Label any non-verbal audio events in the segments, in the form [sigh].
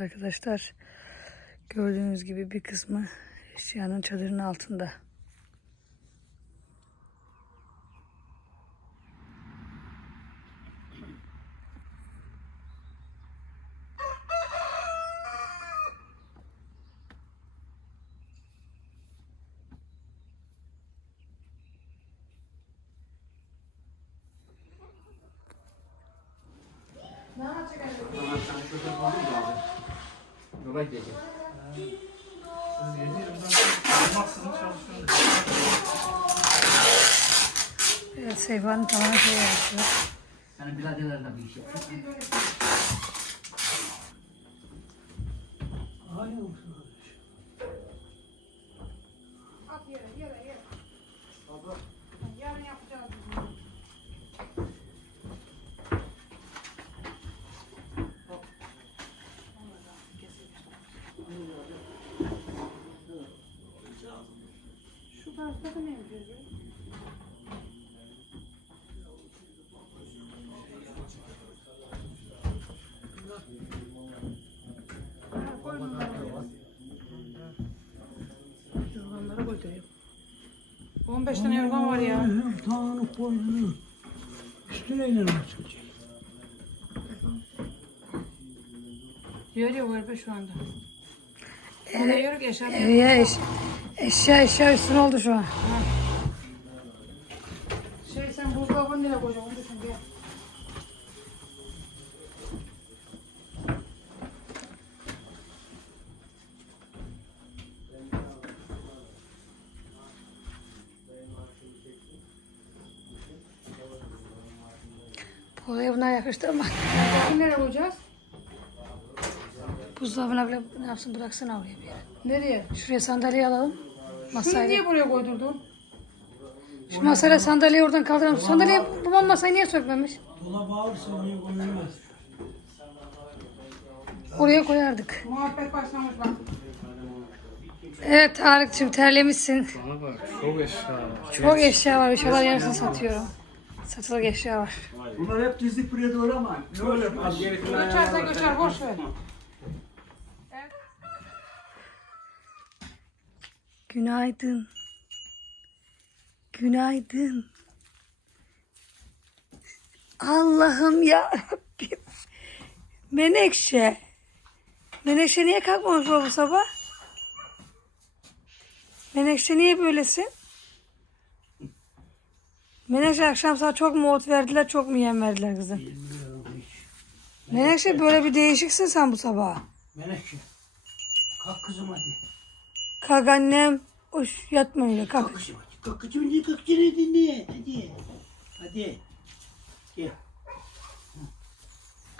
Arkadaşlar gördüğünüz gibi bir kısmı eşyanın çadırın altında. Yola gideceğim. Siz 7 yıldan olmaksızın çalışıyorsunuz. Evet Seyfan'ın tamamen şey yapıyor. Senin biraderler de bir iş yapıyor. Yorganları 15 tane yorgan var ya. Tağını koyunu. Üstüne açılacak. Yürüyor var be şu anda. Öyle yürü geç hadi. Eviye eş, eşya eşya üstüne oldu şu an. Şey sen buzdolabını nereye koyacaksın? Onu düşün yakıştırma. Bunu nereye koyacağız? Buzdolabına bile ne yapsın bıraksana oraya bir yere. Nereye? Şuraya sandalye alalım. Şunu Masayla. niye buraya koydurdun? Şu masayla sandalyeyi oradan kaldıralım. Sandalyeyi babam masayı niye sökmemiş? Dolaba alırsa oraya koyulmaz. Oraya koyardık. Muhabbet başlamış bak. Evet Tarık'cığım terlemişsin. Bana bak çok eşya var. Çok eşya var. Eşyalar yarısını satıyorum. Satılık eşya var. Bunlar hep dizdik buraya doğru ama. Ne olur az Göçersen göçer boş ver. Günaydın. Günaydın. Allah'ım ya Rabbim. Menekşe. Menekşe niye kalkmamış bu sabah? Menekşe niye böylesin? Menekşe akşam sana çok mu ot verdiler çok mu yem verdiler kızım? Menekşe böyle bir değişiksin sen bu sabah. Melekçe. Kalk kızım hadi. Kalk annem. Uş yatma öyle kalk. Kalk kızım hadi. Kalk kızım hadi. Kalk gene dinle. Hadi. Hadi. Gel.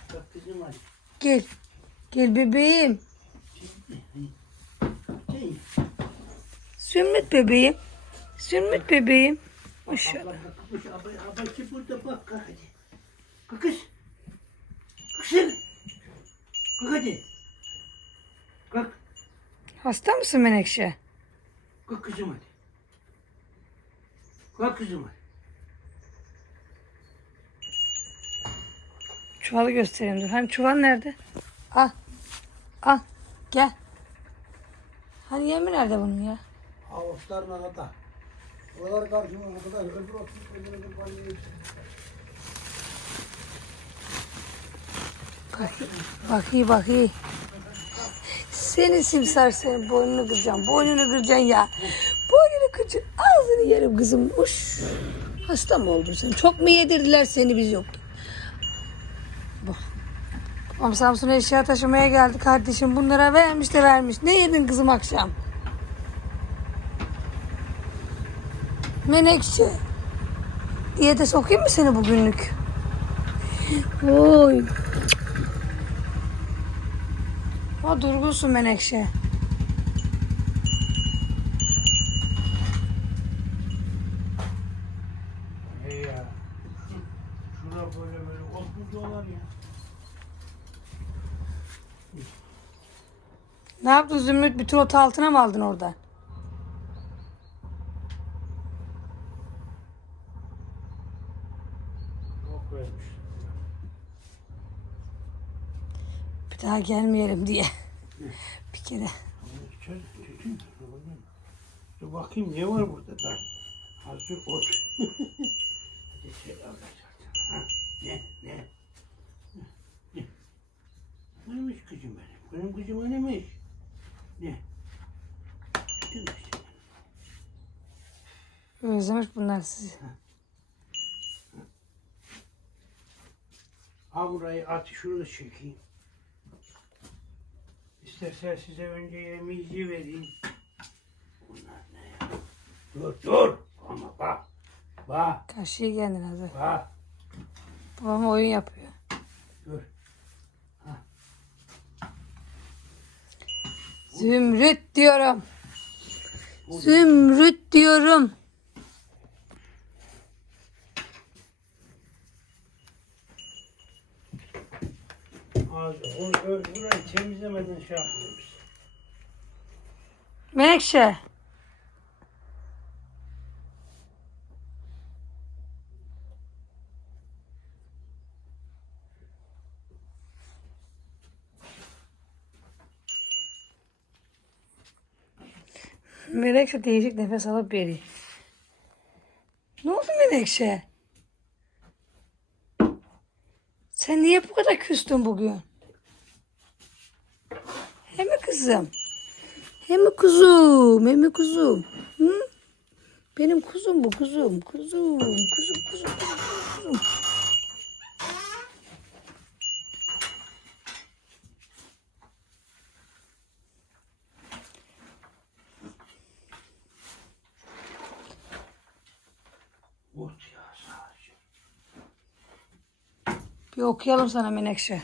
Kalk kızım hadi. Gel. Gel bebeğim. Gel. Sümmüt bebeğim. Sümmüt bebeğim. Maşallah. Kalkmış. Abla, ablacı burada bak. Kalk hadi. Kalk kız. Kalk hadi. Hasta mısın Menekşe? Kalk kızım hadi. Kalk kızım hadi. Çuvalı göstereyim dur. Hani çuval nerede? Al. Al. Gel. Hani yemi nerede bunun ya? Avuçlar nakata. Oralar karşıma o kadar öbür otur öbür banyoya. Bak, bak iyi bak iyi. Seni simsar senin boynunu kıracağım. Boynunu kıracaksın ya. Boynunu kıracaksın. Ağzını yerim kızım. Uş. Hasta mı oldun sen? Çok mu yedirdiler seni biz yok. Bak. Babam Samsun'a eşya taşımaya geldi kardeşim. Bunlara vermiş de vermiş. Ne yedin kızım akşam? Menekşe. Diyete sokayım mı seni bugünlük? Oy. Ha durgunsun Menekşe. Hey ya. Şurada böyle böyle ot buldular ya. Ne yaptın Zümrüt? Bütün otu altına mı aldın oradan? Yok vermiş. Bir daha gelmeyelim diye. [laughs] Bir kere. Dur bakayım ne var burada da. Hazır ot. Şey ne, ne? Ne? Neymiş kızım benim? Benim kızım neymiş? Ne? Özlemiş bunlar sizi. Ha burayı at şunu da çekeyim. İstersen size önce yemeğinizi vereyim. Bunlar ne ya? Dur dur. Ama bak. Bak. Karşıya geldin hadi. Bak. Babam oyun yapıyor. Dur. Zümrüt diyorum. Zümrüt diyorum. Az, o, o, temizlemeden şey yapmıyoruz. Menekşe. Menekşe değişik nefes alıp veriyor. Ne oldu Menekşe? Sen niye bu kadar küstün bugün? He mi kızım? He mi kuzum? He mi kuzum? Hı? Benim kuzum bu kuzum. Kuzum, kuzum, kuzum, kuzum, kuzum. Bir okuyalım sana Menekşe.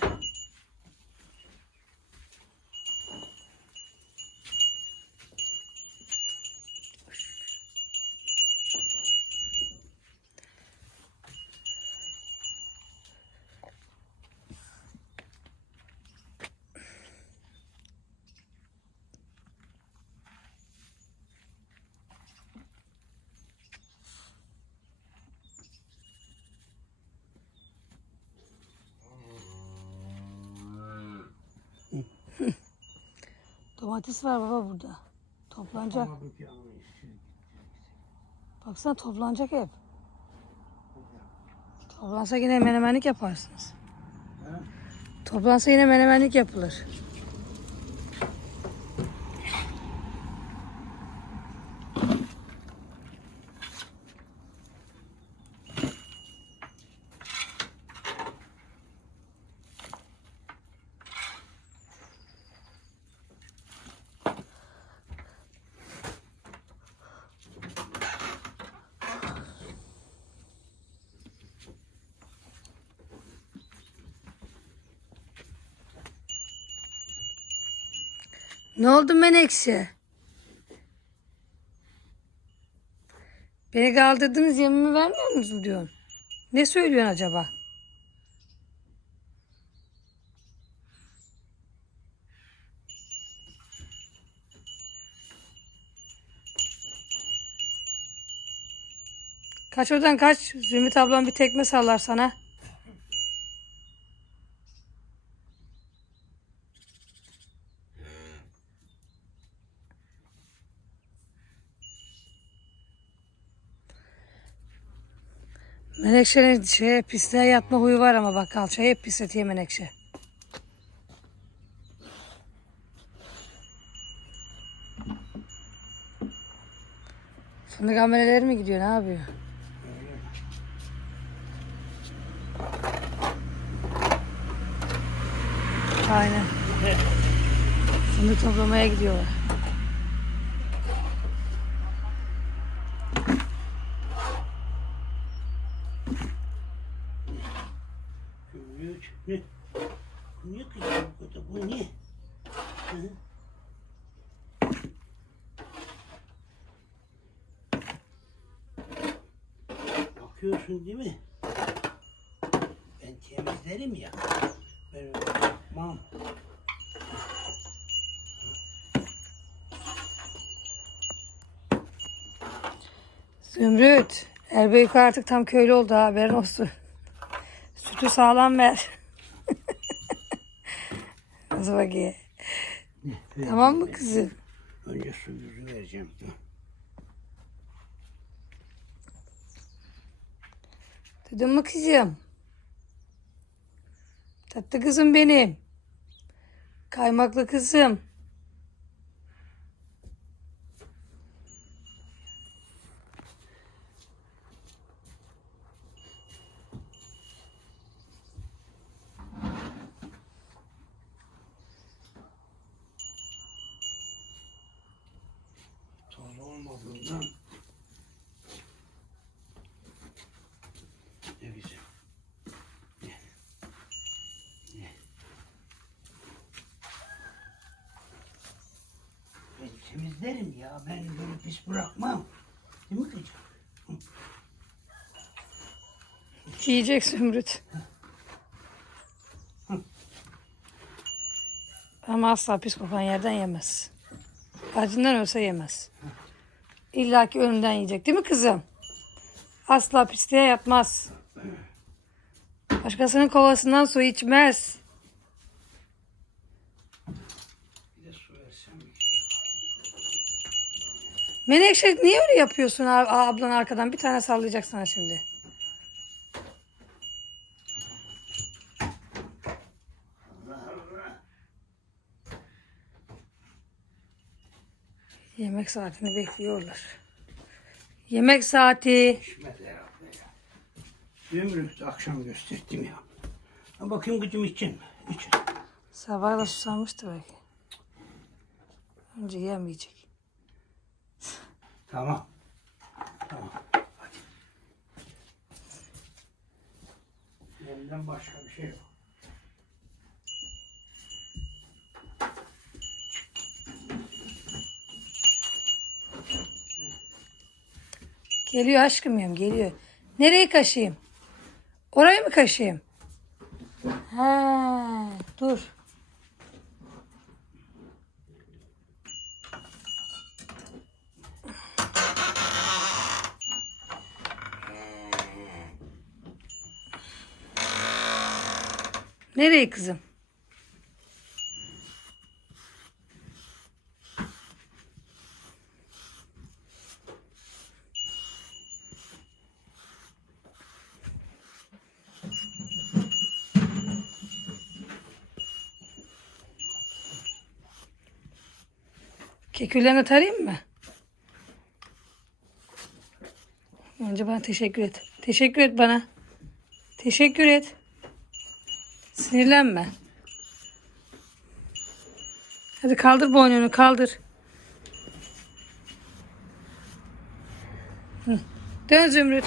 Domates var baba burada. Toplanacak. Baksana toplanacak hep. Toplansa yine menemenlik yaparsınız. Toplansa yine menemenlik yapılır. Ne oldu Menekşe? Beni kaldırdınız yemimi vermiyor musunuz diyorsun? Ne söylüyorsun acaba? Kaç oradan kaç. Zümrüt ablam bir tekme sallar sana. Menekşe'nin şey, pisliğe yatma huyu var ama bak kalçayı hep pisletiyor Menekşe. Fındık ameleleri mi gidiyor ne yapıyor? Aynen. Fındık toplamaya gidiyorlar. Zümrüt. Ne? Bu ne kızım bu kadar? Bu ne? Hı? Bakıyorsun değil mi? Ben temizlerim ya. Ben yapmam. Zümrüt. Erbeyik artık tam köylü oldu ha, haberin olsun. Sütü sağlam ver. [laughs] Nasıl bakayım? Tamam mı kızım? Önce su yüzü vereceğim. Duydun mu kızım? Tatlı kızım benim. Kaymaklı kızım. Toz olmadığından ne güzel. Ne? Ne? Ben temizlerim ya. Ben böyle pis bırakmam. Değil mi kızım? Yiyecek Zümrüt. Ama asla pis kokan yerden yemez. Acından ölse yemez. İlla ki önünden yiyecek değil mi kızım? Asla pisliğe yatmaz. Başkasının kovasından su içmez. Bir de su versem. Menekşe niye öyle yapıyorsun ab- ablan arkadan? Bir tane sallayacak sana şimdi. Yemek saatini bekliyorlar. Yemek saati. Zümrüt akşam gösterdim ya. Ha bakayım kızım için mi? İçin. Sabah da susamıştı belki. Önce yemeyecek. Tamam. Tamam. Hadi. Benden başka bir şey yok. Geliyor aşkım yem geliyor. Nereyi kaşıyım? Orayı mı kaşıyım? Ha, dur. Nereye kızım? Keküllerini tarayayım mı? Önce bana teşekkür et. Teşekkür et bana. Teşekkür et. Sinirlenme. Hadi kaldır boynunu kaldır. Dön Zümrüt.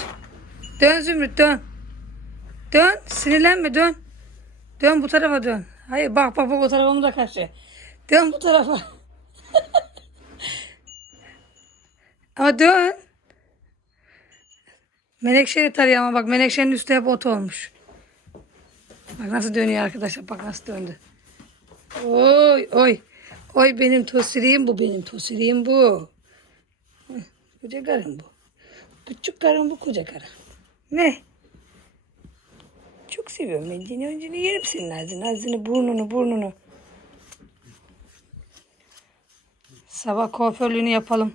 Dön Zümrüt dön. Dön. Sinirlenme dön. Dön bu tarafa dön. Hayır bak bak bak o tarafa da karşı. Dön bu tarafa. [laughs] Ama dön. Menekşeyi tarıyor ama bak menekşenin üstü hep ot olmuş. Bak nasıl dönüyor arkadaşlar. Bak nasıl döndü. Oy oy. Oy benim tosiriğim bu benim tosiriğim bu. Koca karım bu. Küçük karım bu koca karım. Ne? Çok seviyorum ben. Cini öncini yerim senin ağzını. Ağzını burnunu burnunu. Sabah kuaförlüğünü yapalım.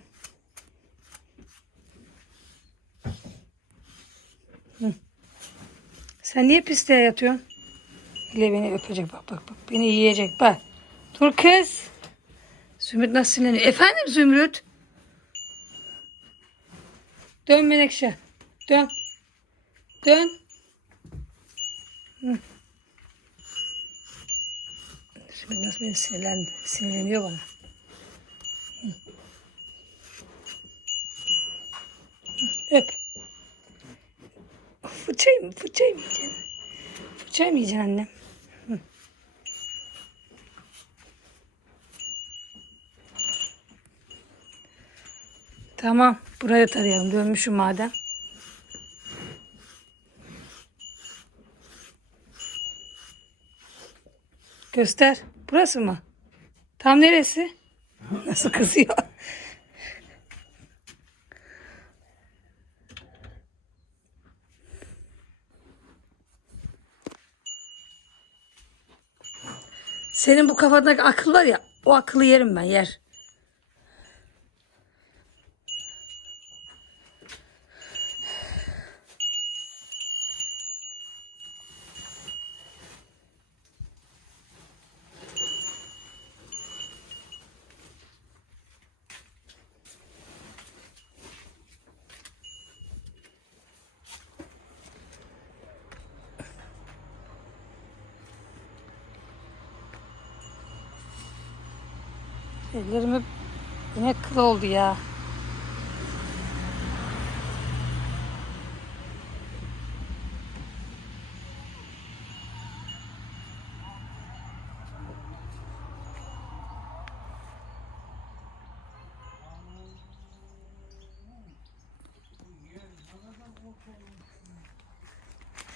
Sen niye pisliğe yatıyorsun? Bile beni öpecek bak bak bak. Beni yiyecek bak. Dur kız. Zümrüt nasıl sinirleniyor? Efendim Zümrüt? Dön Menekşe. Dön. Dön. Hı. Zümrüt nasıl beni sinirlendi? Sinirleniyor bana. Hı. Hı, Öp. Fırçayı mı? Fırçayı mı yiyeceksin? Fırçayı mı yiyeceksin annem? Tamam. Burayı tarayalım. Dönmüşüm madem. Göster. Burası mı? Tam neresi? [laughs] Nasıl kızıyor? Senin bu kafandaki akıl var ya o akıllı yerim ben yer. Ellerim hep inek kılı oldu ya.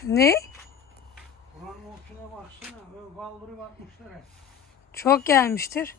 Ne? Buranın ortasına baksana. Böyle kaldırıp atmışlar hep. Çok gelmiştir.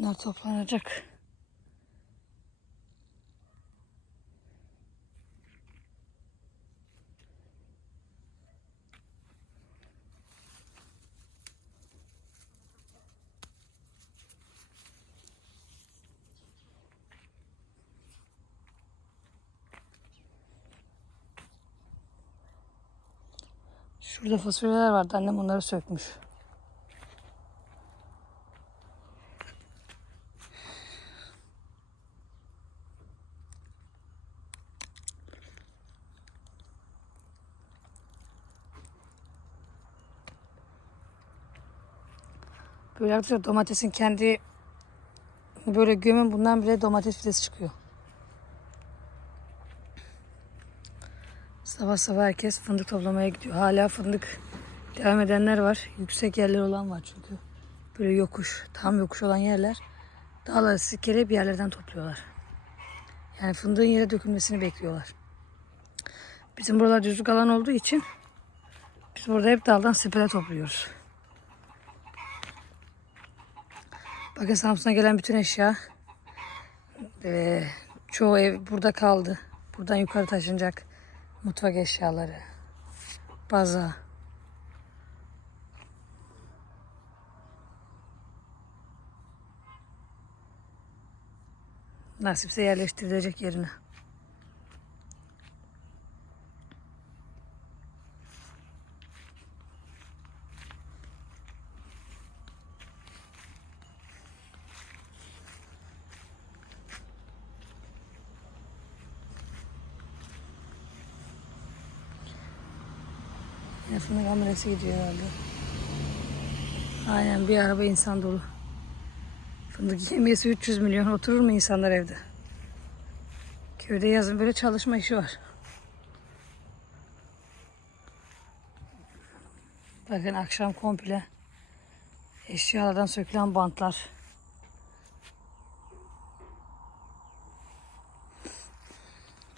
Bunlar toplanacak. Şurada fasulyeler vardı. Annem onları sökmüş. Böyle arkadaşlar domatesin kendi böyle gömün bundan bile domates fidesi çıkıyor. Sabah sabah herkes fındık toplamaya gidiyor. Hala fındık devam edenler var. Yüksek yerler olan var çünkü. Böyle yokuş, tam yokuş olan yerler dağları sikere bir yerlerden topluyorlar. Yani fındığın yere dökülmesini bekliyorlar. Bizim buralar düzlük alan olduğu için biz burada hep daldan sepele topluyoruz. Bakın Samsun'a gelen bütün eşya eee, çoğu ev burada kaldı. Buradan yukarı taşınacak mutfak eşyaları, baza. Nasipse yerleştirilecek yerine. Yine amelesi gidiyor herhalde. Aynen bir araba insan dolu. Fındık yemiyesi 300 milyon. Oturur mu insanlar evde? Köyde yazın böyle çalışma işi var. Bakın akşam komple eşyalardan sökülen bantlar.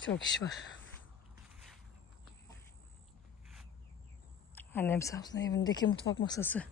Çok iş var. Annem sağ olsun evindeki mutfak masası.